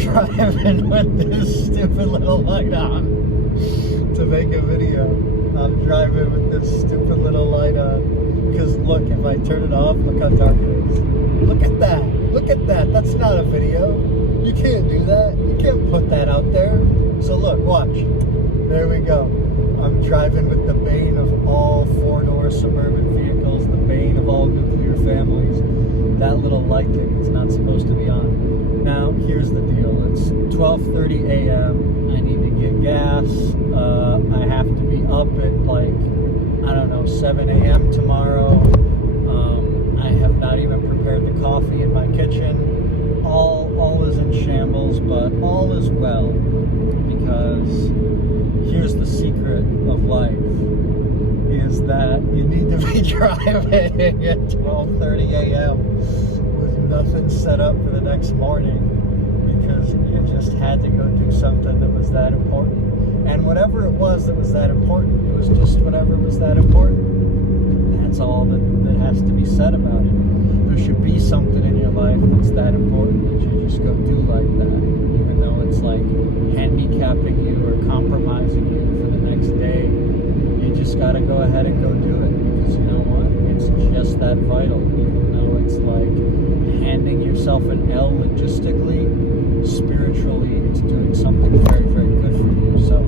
driving with this stupid little light on to make a video. I'm driving with this stupid little light on because look, if I turn it off, look how dark it is. Look at that. Look at that. That's not a video. You can't do that. You can't put that out there. So look, watch. There we go. I'm driving with the bane of all four-door suburban vehicles, the bane of all nuclear families. That little light thing that's not supposed to be on. Now, here's the deal. It's 12:30 a.m. I need to get gas. I have to be up at like, I don't know, 7 a.m. tomorrow. I have not even prepared the coffee in my kitchen. All is in shambles, but all is well, because here's the secret of life, is that you need to be driving at 12:30 a.m. with nothing set up for the next morning, because you just had to go do something that was that important. And whatever it was that was that important, it was just whatever was that important. That's all that has to be said about it. There should be something in your life that's that important that you just go do like that, even though it's like handicapping you or compromising you for the next day. You just got to go ahead and go do it, because you know what? It's just that vital. Even though it's like handing yourself an L logistically, spiritually, it's doing something very, very good for you. So,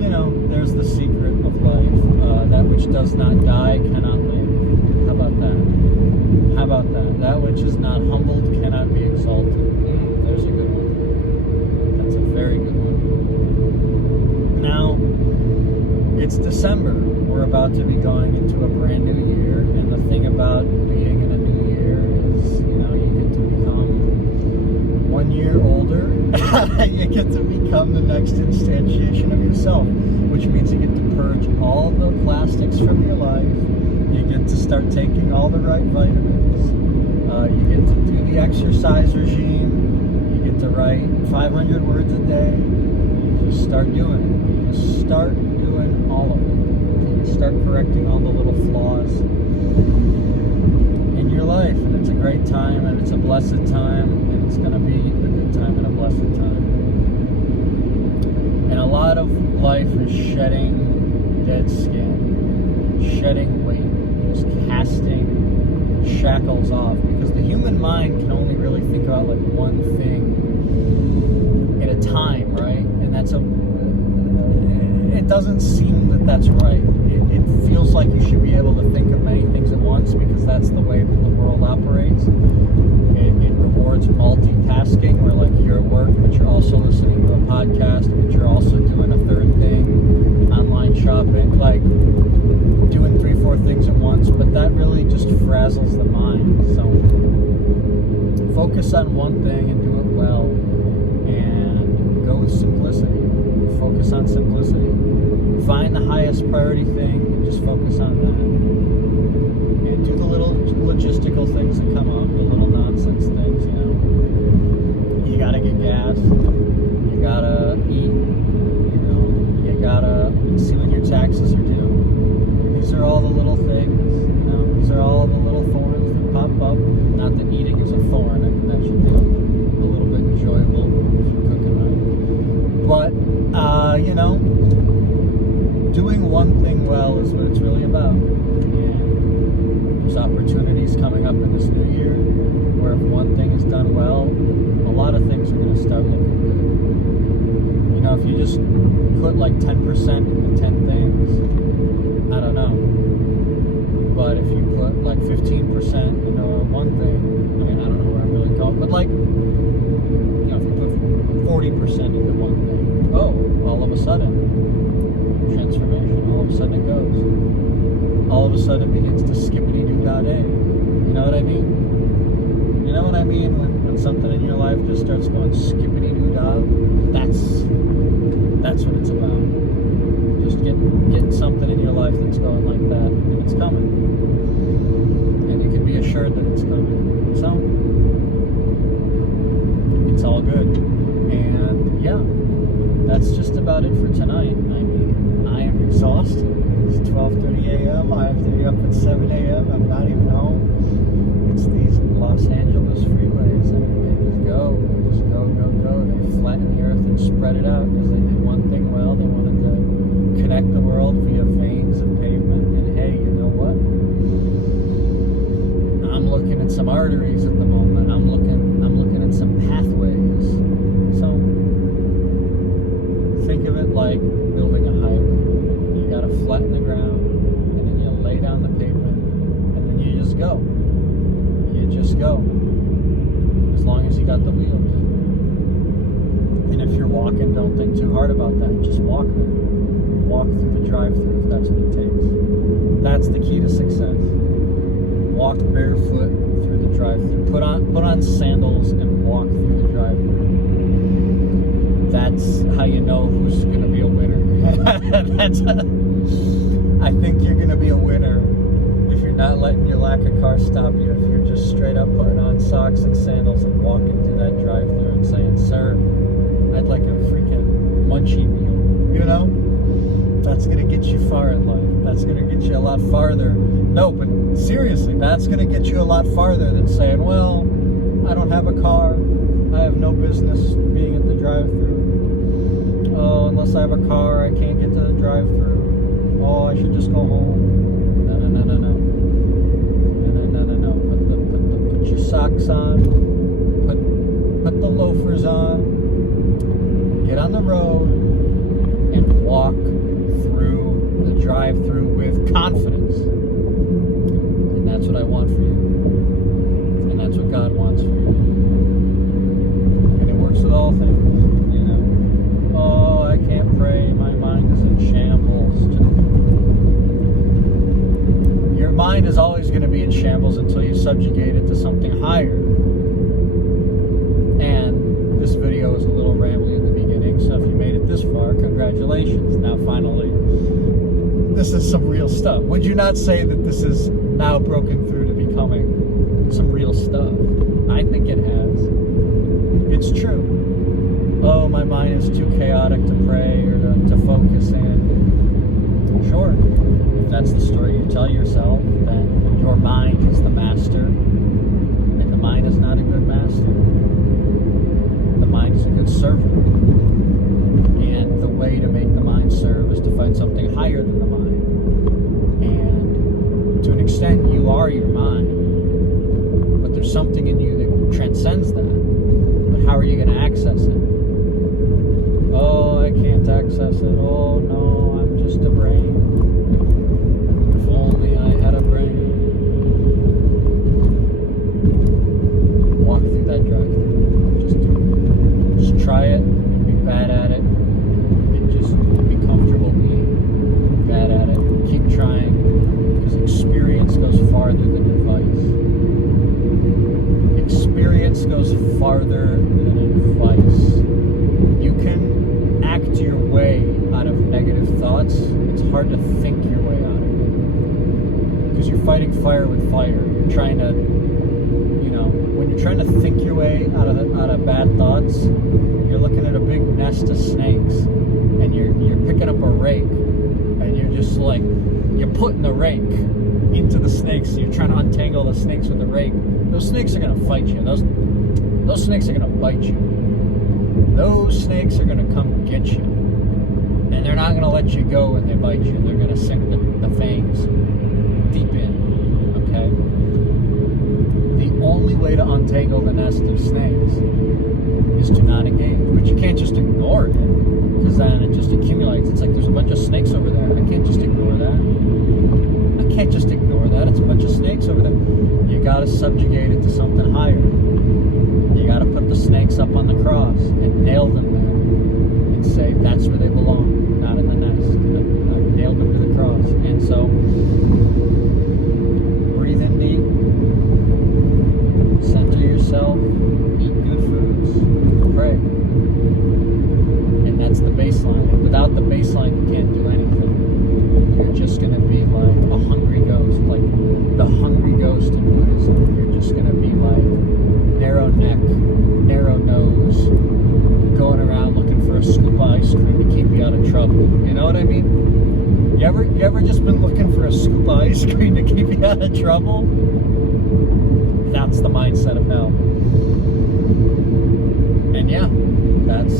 you know, there's the secret of life. That which does not die cannot live. How about that? How about that? That which is not humbled cannot be exalted. There's a good one. That's a very good one. Now, it's December. We're about to be going into a brand new year, and the thing about being in a new year is, you know, you get to become 1 year older. You get to become the next instantiation of yourself, which means you get to purge all the plastics from your life. You get to start taking all the right vitamins. You get to do the exercise regime. You get to write 500 words a day. You just start doing it. You just start doing all of it. You start correcting all the little flaws in your life. And it's a great time, and it's a blessed time, and it's going to be a good time and a blessed time. And a lot of life is shedding dead skin, shedding weight, just casting shackles off, because the human mind can only really think about like one thing at a time, right? And it doesn't seem that that's right. It feels like you should be able to think of many things at once, because that's the way that the world operates. It rewards multitasking, where like you're at work, but you're also listening to a podcast, but you're also doing a third thing, online shopping, like doing 3-4 things at once. But that really just frazzles the mind. So focus on one thing and do it well, and go with simplicity. Focus on simplicity. Find the highest priority thing and just focus on that. And do the little logistical things that come up, the little nonsense things, you know. You gotta get gas. You gotta eat. You know, you gotta see when your taxes are due. These are all the little things, you know. These are all the little thorns that pop up. Not that eating is a thorn. I mean, that should be a little bit enjoyable if you're cooking right. But, you know, doing one thing well is what it's really about. And there's opportunities coming up in this new year where if one thing is done well, a lot of things are going to start looking good. You know, if you just put like 10% into 10 things, I don't know. But if you put like 15% into one thing, I mean, I don't know where I'm really going, but like, you know, if you put 40% into one thing, all of a sudden, transformation, all of a sudden it goes. All of a sudden it begins to skippity-doo-dah-day. You know what I me't You know what I mean? When something in your life just starts going skippity-doo-dah, that's what it's about. Just getting something in your life that's going like that, and it's coming. And you can be assured that it's coming. So, it's all good. And yeah, that's just about it for tonight. I mean, I am exhausted. It's 12:30 a.m. I have to be up at 7 a.m. I'm not even home. It's these Los Angeles freeways. I mean, they just go, go, spread it out because they did one thing well. They wanted to connect the world via veins of pavement. And hey, you know what? I'm looking at some arteries at the moment. I'm looking at some pathways. So think of it like building a highway. You gotta flatten the ground, and then you lay down the pavement, and then you just go. You just go. As long as you got the wheels. And if you're walking, don't think too hard about that. Just walk there. Walk through the drive-thru if that's what it takes. That's the key to success. Walk barefoot through the drive-thru. Put on sandals and walk through the drive-thru. That's how you know who's going to be a winner. I think you're going to be a winner if you're not letting your lack of car stop you. If you're just straight up putting on socks and sandals and walking through that drive-thru and saying, "Sir, I'd like a freaking munchie meal." You know? That's going to get you far in life. That's going to get you a lot farther. No, but seriously, that's going to get you a lot farther than saying, "Well, I don't have a car. I have no business being at the drive-thru. Oh, unless I have a car, I can't get to the drive-thru. Oh, I should just go home." No. Put your socks on. Put the loafers on. Get on the road and walk through the drive-thru with confidence. And that's what I want for you. And that's what God wants for you. And it works with all things, you know. Oh, I can't pray. My mind is in shambles. Your mind is always going to be in shambles until you subjugate it to something higher. And this video is a little rambly in the beginning, so if you made it this far, congratulations. Now finally, this is some real stuff. Would you not say that this is now broken through to becoming some real stuff? I think it has. It's true. Oh, my mind is too chaotic to pray or to focus in. Sure. If that's the story you tell yourself, then your mind is the master, and the mind is not a good master. The mind is a good servant. And the way to make the mind serve is to find something higher than the mind. And to an extent, you are your mind. But there's something in you that transcends that. But how are you going to access it? Oh, I can't access it. Oh, no, I'm just a brain. If only I had a brain. Walk through that drive-thru. Just do it. Just try it and be bad at it. And just be comfortable being bad at it. Keep trying. Because experience goes farther than advice. Experience goes farther than advice. You can act your way out of negative thoughts. It's hard to think your way out of it. Because you're fighting fire with fire. You're trying to, when you're trying to think your way out of bad thoughts, you're looking at a big nest of snakes, and you're picking up a rake, and you're just like, you're putting the rake into the snakes. So you're trying to untangle the snakes with the rake. Those snakes are going to fight you. Those snakes are going to bite you. Those snakes are going to come get you. And they're not going to let you go when they bite you. They're going to sink the fangs deep in. Okay? The only way to untangle the nest of snakes is to not engage. But you can't just ignore it, because then it just accumulates. It's like there's a bunch of snakes over there. I can't just ignore that. I can't just ignore that. It's a bunch of snakes over there. You got to subjugate it to something higher. You got to put the snakes up on the cross and nail them there and say that's where they belong, not in the nest. I've nailed them to the cross. And so, breathe in deep, center yourself, eat good foods, pray. And that's the baseline. And without the baseline, you can't do anything. You're just going to be like a hungry ghost, like the hungry ghost in Buddhism. You're just going to be like narrow neck, narrow nose, going around looking for a scoop of ice cream to keep you out of trouble. You know what I mean? You ever just been looking for a scoop of ice cream to keep you out of trouble? That's the mindset of hell. And yeah, that's